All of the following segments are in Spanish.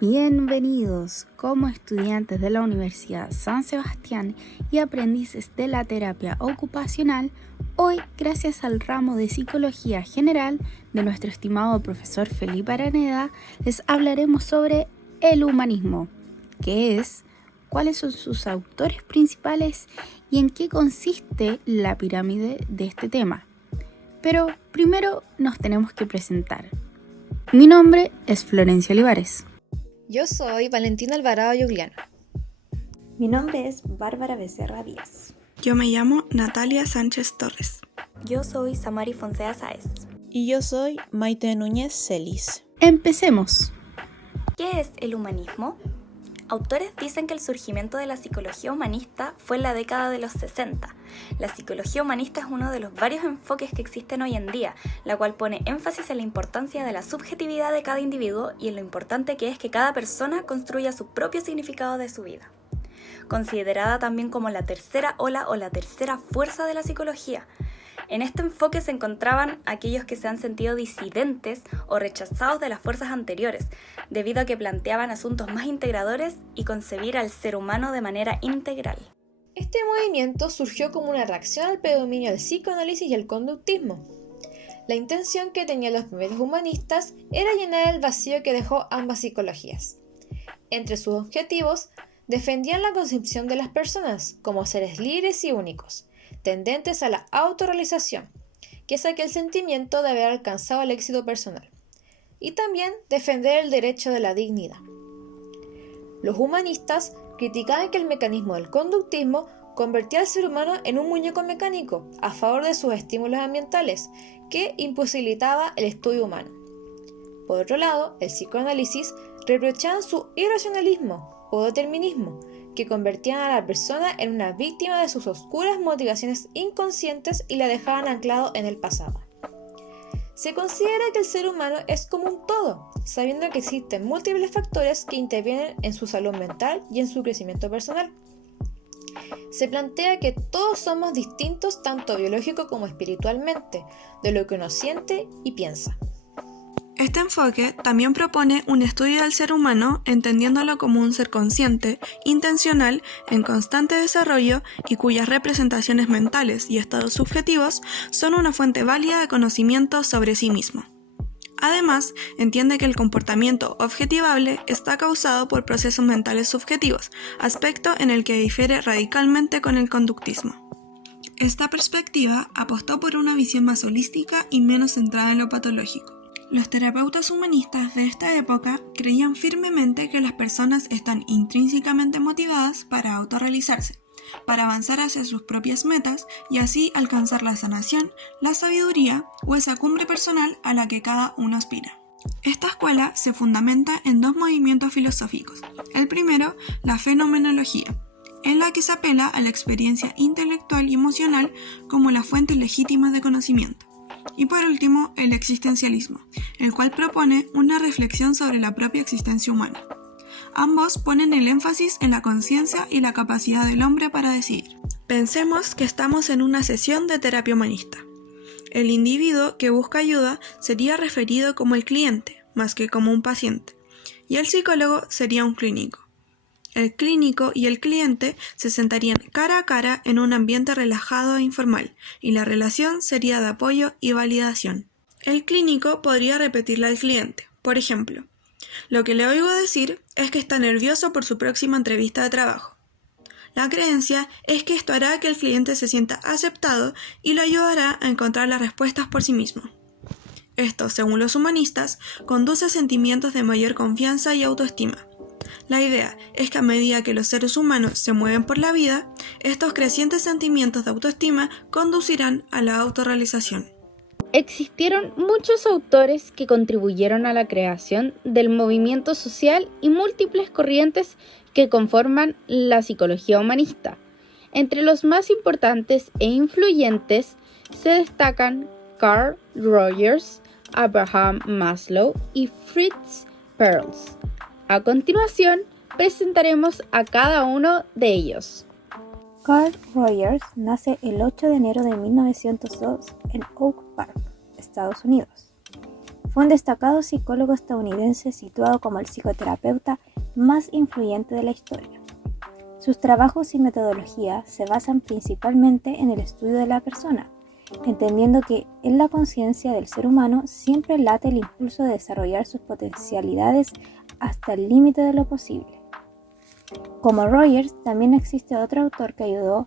Bienvenidos como estudiantes de la Universidad San Sebastián y aprendices de la terapia ocupacional. Hoy, gracias al ramo de Psicología General de nuestro estimado profesor Felipe Araneda, les hablaremos sobre el humanismo, qué es, cuáles son sus autores principales y en qué consiste la pirámide de este tema. Pero primero nos tenemos que presentar. Mi nombre es Florencia Olivares. Yo soy Valentina Alvarado Yugliano. Mi nombre es Bárbara Becerra Díaz. Yo me llamo Natalia Sánchez Torres. Yo soy Samari Fonsea Sáez. Y yo soy Maite Núñez Celis. Empecemos. ¿Qué es el humanismo? Autores dicen que el surgimiento de la psicología humanista fue en la década de los 60. La psicología humanista es uno de los varios enfoques que existen hoy en día, la cual pone énfasis en la importancia de la subjetividad de cada individuo y en lo importante que es que cada persona construya su propio significado de su vida. Considerada también como la tercera ola o la tercera fuerza de la psicología. En este enfoque se encontraban aquellos que se han sentido disidentes o rechazados de las fuerzas anteriores, debido a que planteaban asuntos más integradores y concebir al ser humano de manera integral. Este movimiento surgió como una reacción al predominio del psicoanálisis y el conductismo. La intención que tenían los primeros humanistas era llenar el vacío que dejó ambas psicologías. Entre sus objetivos, defendían la concepción de las personas como seres libres y únicos, tendentes a la autorrealización, que es aquel sentimiento de haber alcanzado el éxito personal, y también defender el derecho de la dignidad. Los humanistas criticaban que el mecanismo del conductismo convertía al ser humano en un muñeco mecánico a favor de sus estímulos ambientales, que imposibilitaba el estudio humano. Por otro lado, el psicoanálisis reprochaba su irracionalismo o determinismo, que convertían a la persona en una víctima de sus oscuras motivaciones inconscientes y la dejaban anclado en el pasado. Se considera que el ser humano es como un todo, sabiendo que existen múltiples factores que intervienen en su salud mental y en su crecimiento personal. Se plantea que todos somos distintos tanto biológico como espiritualmente, de lo que uno siente y piensa. Este enfoque también propone un estudio del ser humano entendiéndolo como un ser consciente, intencional, en constante desarrollo y cuyas representaciones mentales y estados subjetivos son una fuente válida de conocimiento sobre sí mismo. Además, entiende que el comportamiento objetivable está causado por procesos mentales subjetivos, aspecto en el que difiere radicalmente con el conductismo. Esta perspectiva apostó por una visión más holística y menos centrada en lo patológico. Los terapeutas humanistas de esta época creían firmemente que las personas están intrínsecamente motivadas para autorrealizarse, para avanzar hacia sus propias metas y así alcanzar la sanación, la sabiduría o esa cumbre personal a la que cada uno aspira. Esta escuela se fundamenta en dos movimientos filosóficos. El primero, la fenomenología, en la que se apela a la experiencia intelectual y emocional como la fuente legítima de conocimiento. Y por último, el existencialismo, el cual propone una reflexión sobre la propia existencia humana. Ambos ponen el énfasis en la conciencia y la capacidad del hombre para decidir. Pensemos que estamos en una sesión de terapia humanista. El individuo que busca ayuda sería referido como el cliente, más que como un paciente, y el psicólogo sería un clínico. El clínico y el cliente se sentarían cara a cara en un ambiente relajado e informal, y la relación sería de apoyo y validación. El clínico podría repetirle al cliente, por ejemplo, lo que le oigo decir es que está nervioso por su próxima entrevista de trabajo. La creencia es que esto hará que el cliente se sienta aceptado y lo ayudará a encontrar las respuestas por sí mismo. Esto, según los humanistas, conduce a sentimientos de mayor confianza y autoestima. La idea es que a medida que los seres humanos se mueven por la vida, estos crecientes sentimientos de autoestima conducirán a la autorrealización. Existieron muchos autores que contribuyeron a la creación del movimiento social y múltiples corrientes que conforman la psicología humanista. Entre los más importantes e influyentes se destacan Carl Rogers, Abraham Maslow y Fritz Perls. A continuación, presentaremos a cada uno de ellos. Carl Rogers nace el 8 de enero de 1902 en Oak Park, Estados Unidos. Fue un destacado psicólogo estadounidense situado como el psicoterapeuta más influyente de la historia. Sus trabajos y metodología se basan principalmente en el estudio de la persona, entendiendo que en la conciencia del ser humano siempre late el impulso de desarrollar sus potencialidades hasta el límite de lo posible. Como Rogers, también existe otro autor que ayudó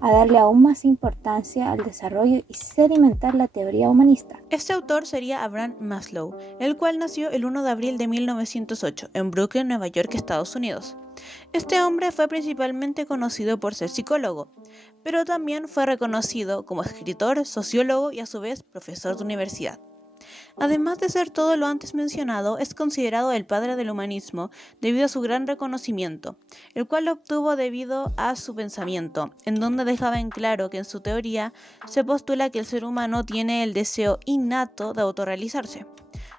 a darle aún más importancia al desarrollo y sedimentar la teoría humanista. Este autor sería Abraham Maslow, el cual nació el 1 de abril de 1908 en Brooklyn, Nueva York, Estados Unidos. Este hombre fue principalmente conocido por ser psicólogo, pero también fue reconocido como escritor, sociólogo y a su vez profesor de universidad. Además de ser todo lo antes mencionado, es considerado el padre del humanismo debido a su gran reconocimiento, el cual obtuvo debido a su pensamiento, en donde dejaba en claro que en su teoría se postula que el ser humano tiene el deseo innato de autorrealizarse,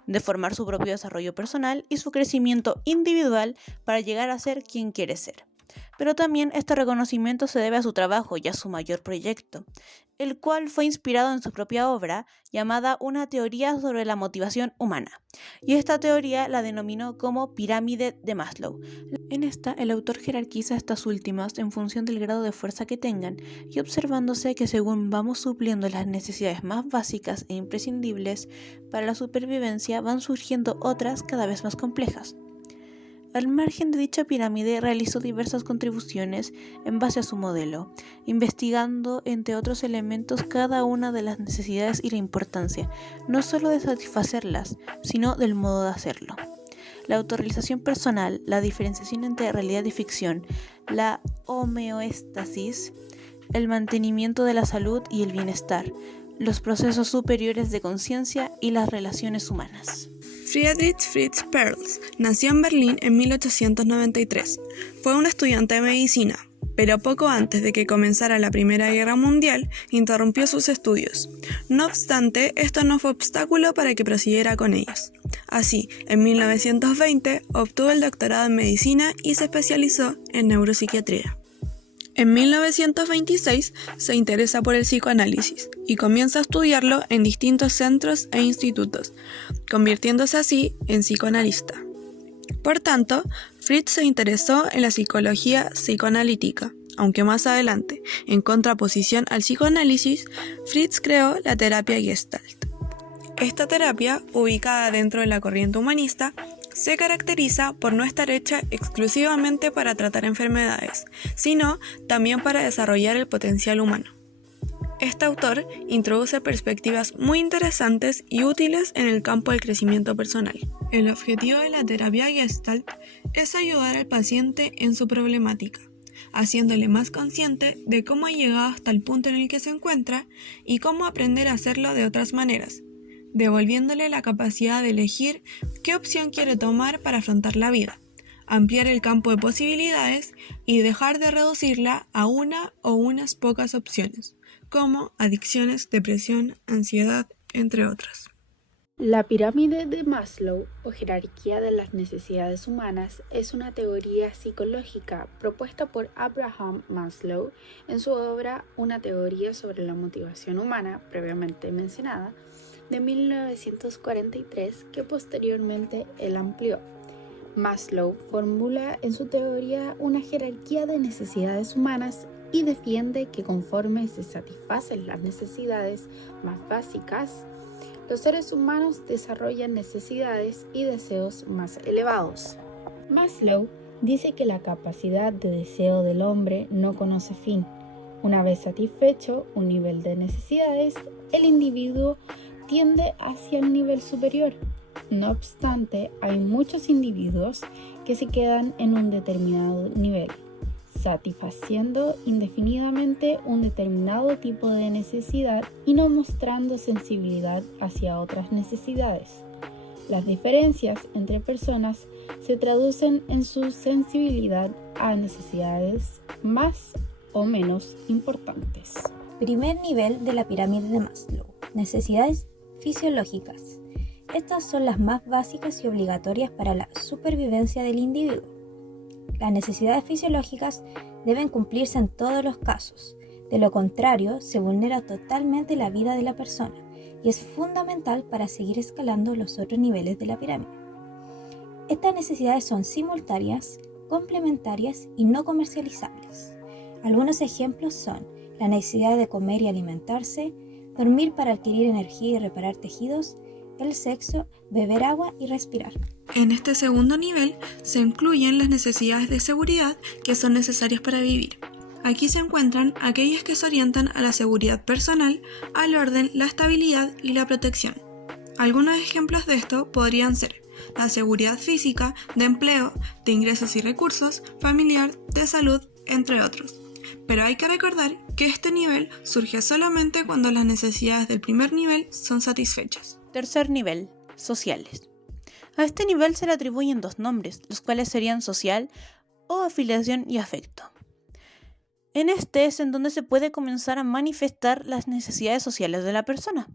de formar su propio desarrollo personal y su crecimiento individual para llegar a ser quien quiere ser. Pero también este reconocimiento se debe a su trabajo y a su mayor proyecto, el cual fue inspirado en su propia obra llamada Una teoría sobre la motivación humana, y esta teoría la denominó como pirámide de Maslow. En esta, el autor jerarquiza estas últimas en función del grado de fuerza que tengan y observándose que según vamos supliendo las necesidades más básicas e imprescindibles para la supervivencia, van surgiendo otras cada vez más complejas. Al margen de dicha pirámide, realizó diversas contribuciones en base a su modelo, investigando, entre otros elementos, cada una de las necesidades y la importancia, no solo de satisfacerlas, sino del modo de hacerlo. La autorrealización personal, la diferenciación entre realidad y ficción, la homeostasis, el mantenimiento de la salud y el bienestar, los procesos superiores de conciencia y las relaciones humanas. Friedrich Fritz Perls nació en Berlín en 1893. Fue un estudiante de medicina, pero poco antes de que comenzara la Primera Guerra Mundial, interrumpió sus estudios. No obstante, esto no fue obstáculo para que prosiguiera con ellos. Así, en 1920 obtuvo el doctorado en medicina y se especializó en neuropsiquiatría. En 1926 se interesa por el psicoanálisis y comienza a estudiarlo en distintos centros e institutos, convirtiéndose así en psicoanalista. Por tanto, Fritz se interesó en la psicología psicoanalítica, aunque más adelante, en contraposición al psicoanálisis, Fritz creó la terapia Gestalt. Esta terapia, ubicada dentro de la corriente humanista, se caracteriza por no estar hecha exclusivamente para tratar enfermedades, sino también para desarrollar el potencial humano. Este autor introduce perspectivas muy interesantes y útiles en el campo del crecimiento personal. El objetivo de la terapia Gestalt es ayudar al paciente en su problemática, haciéndole más consciente de cómo ha llegado hasta el punto en el que se encuentra y cómo aprender a hacerlo de otras maneras, devolviéndole la capacidad de elegir qué opción quiere tomar para afrontar la vida, ampliar el campo de posibilidades y dejar de reducirla a una o unas pocas opciones, como adicciones, depresión, ansiedad, entre otras. La pirámide de Maslow, o jerarquía de las necesidades humanas, es una teoría psicológica propuesta por Abraham Maslow en su obra Una teoría sobre la motivación humana, previamente mencionada, de 1943, que posteriormente él amplió. Maslow formula en su teoría una jerarquía de necesidades humanas y defiende que conforme se satisfacen las necesidades más básicas, los seres humanos desarrollan necesidades y deseos más elevados. Maslow dice que la capacidad de deseo del hombre no conoce fin. Una vez satisfecho un nivel de necesidades, el individuo tiende hacia el nivel superior. No obstante, hay muchos individuos que se quedan en un determinado nivel, satisfaciendo indefinidamente un determinado tipo de necesidad y no mostrando sensibilidad hacia otras necesidades. Las diferencias entre personas se traducen en su sensibilidad a necesidades más o menos importantes. Primer nivel de la pirámide de Maslow. Necesidades fisiológicas. Estas son las más básicas y obligatorias para la supervivencia del individuo. Las necesidades fisiológicas deben cumplirse en todos los casos. De lo contrario, se vulnera totalmente la vida de la persona y es fundamental para seguir escalando los otros niveles de la pirámide. Estas necesidades son simultáneas, complementarias y no comercializables. Algunos ejemplos son la necesidad de comer y alimentarse, dormir para adquirir energía y reparar tejidos, el sexo, beber agua y respirar. En este segundo nivel se incluyen las necesidades de seguridad que son necesarias para vivir. Aquí se encuentran aquellas que se orientan a la seguridad personal, al orden, la estabilidad y la protección. Algunos ejemplos de esto podrían ser la seguridad física, de empleo, de ingresos y recursos, familiar, de salud, entre otros. Pero hay que recordar que este nivel surge solamente cuando las necesidades del primer nivel son satisfechas. Tercer nivel, sociales. A este nivel se le atribuyen dos nombres, los cuales serían social o afiliación y afecto. En este es en donde se puede comenzar a manifestar las necesidades sociales de la persona.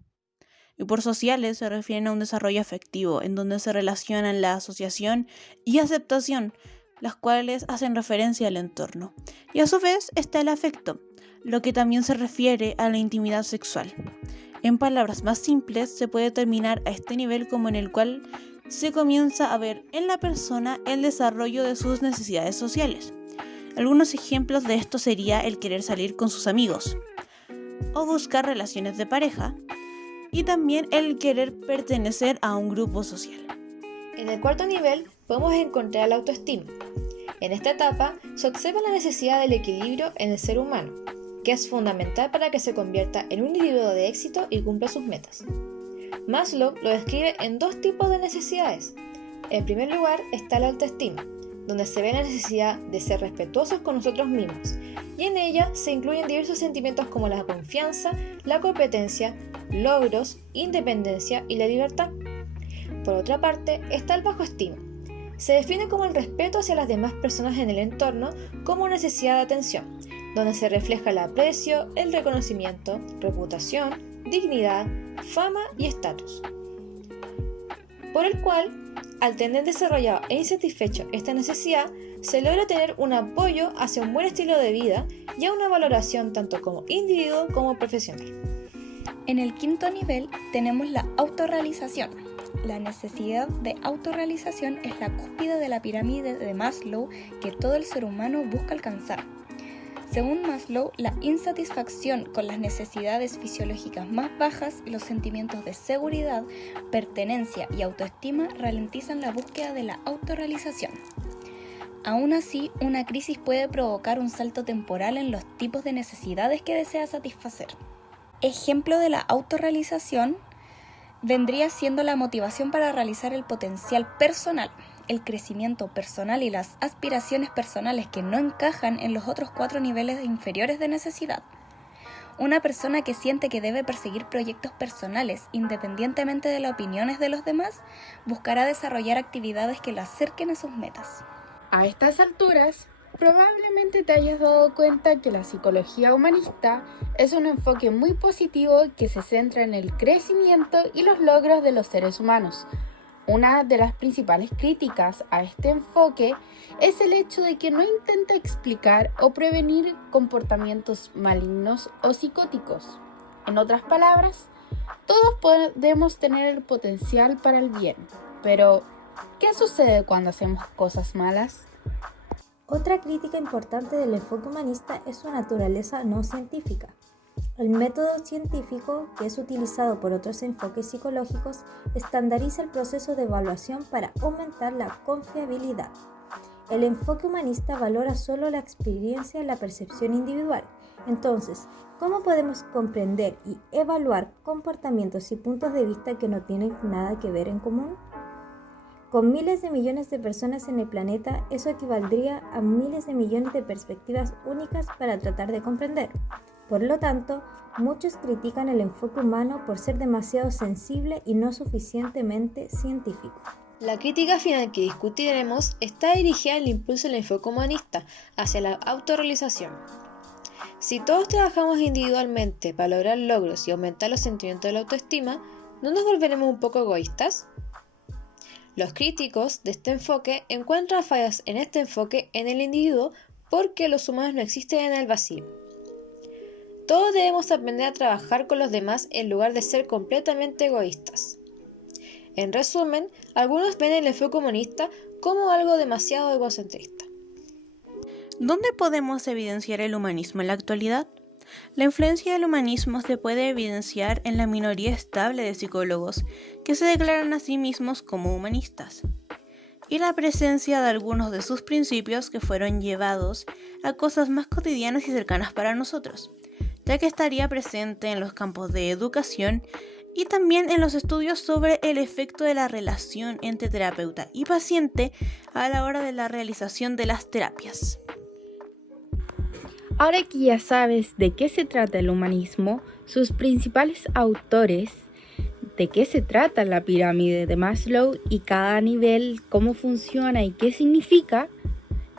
Y por sociales se refieren a un desarrollo afectivo, en donde se relacionan la asociación y aceptación, las cuales hacen referencia al entorno. Y a su vez está el afecto, lo que también se refiere a la intimidad sexual. En palabras más simples, se puede determinar a este nivel como en el cual se comienza a ver en la persona el desarrollo de sus necesidades sociales. Algunos ejemplos de esto sería el querer salir con sus amigos o buscar relaciones de pareja y también el querer pertenecer a un grupo social. En el cuarto nivel podemos encontrar la autoestima. En esta etapa se observa la necesidad del equilibrio en el ser humano, que es fundamental para que se convierta en un individuo de éxito y cumpla sus metas. Maslow lo describe en dos tipos de necesidades. En primer lugar está la autoestima, donde se ve la necesidad de ser respetuosos con nosotros mismos, y en ella se incluyen diversos sentimientos como la confianza, la competencia, logros, independencia y la libertad. Por otra parte está el bajo estima. Se define como el respeto hacia las demás personas en el entorno como necesidad de atención, donde se refleja el aprecio, el reconocimiento, reputación, dignidad, fama y estatus. Por el cual, al tener desarrollado e insatisfecho esta necesidad, se logra tener un apoyo hacia un buen estilo de vida y a una valoración tanto como individuo como profesional. En el quinto nivel tenemos la autorrealización. La necesidad de autorrealización es la cúspide de la pirámide de Maslow que todo el ser humano busca alcanzar. Según Maslow, la insatisfacción con las necesidades fisiológicas más bajas y los sentimientos de seguridad, pertenencia y autoestima ralentizan la búsqueda de la autorrealización. Aún así, una crisis puede provocar un salto temporal en los tipos de necesidades que desea satisfacer. Ejemplo de la autorrealización vendría siendo la motivación para realizar el potencial personal, el crecimiento personal y las aspiraciones personales que no encajan en los otros 4 niveles inferiores de necesidad. Una persona que siente que debe perseguir proyectos personales independientemente de las opiniones de los demás, buscará desarrollar actividades que la acerquen a sus metas. A estas alturas, probablemente te hayas dado cuenta que la psicología humanista es un enfoque muy positivo que se centra en el crecimiento y los logros de los seres humanos. Una de las principales críticas a este enfoque es el hecho de que no intenta explicar o prevenir comportamientos malignos o psicóticos. En otras palabras, todos podemos tener el potencial para el bien, pero ¿qué sucede cuando hacemos cosas malas? Otra crítica importante del enfoque humanista es su naturaleza no científica. El método científico, que es utilizado por otros enfoques psicológicos, estandariza el proceso de evaluación para aumentar la confiabilidad. El enfoque humanista valora solo la experiencia y la percepción individual. Entonces, ¿cómo podemos comprender y evaluar comportamientos y puntos de vista que no tienen nada que ver en común? Con miles de millones de personas en el planeta, eso equivaldría a miles de millones de perspectivas únicas para tratar de comprender. Por lo tanto, muchos critican el enfoque humano por ser demasiado sensible y no suficientemente científico. La crítica final que discutiremos está dirigida al impulso del enfoque humanista hacia la autorrealización. Si todos trabajamos individualmente para lograr logros y aumentar los sentimientos de la autoestima, ¿no nos volveremos un poco egoístas? Los críticos de este enfoque encuentran fallas en este enfoque en el individuo porque los humanos no existen en el vacío. todos debemos aprender a trabajar con los demás en lugar de ser completamente egoístas. En resumen, algunos ven el enfoque humanista como algo demasiado egocentrista. ¿Dónde podemos evidenciar el humanismo en la actualidad? La influencia del humanismo se puede evidenciar en la minoría estable de psicólogos que se declaran a sí mismos como humanistas, y la presencia de algunos de sus principios que fueron llevados a cosas más cotidianas y cercanas para nosotros, ya que estaría presente en los campos de educación y también en los estudios sobre el efecto de la relación entre terapeuta y paciente a la hora de la realización de las terapias. Ahora que ya sabes de qué se trata el humanismo, sus principales autores, de qué se trata la pirámide de Maslow y cada nivel, cómo funciona y qué significa,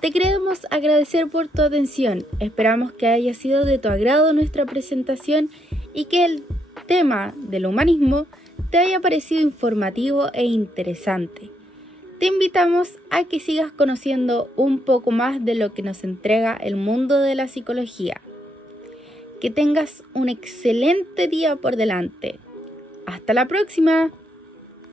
te queremos agradecer por tu atención. Esperamos que haya sido de tu agrado nuestra presentación y que el tema del humanismo te haya parecido informativo e interesante. Te invitamos a que sigas conociendo un poco más de lo que nos entrega el mundo de la psicología. Que tengas un excelente día por delante. ¡Hasta la próxima!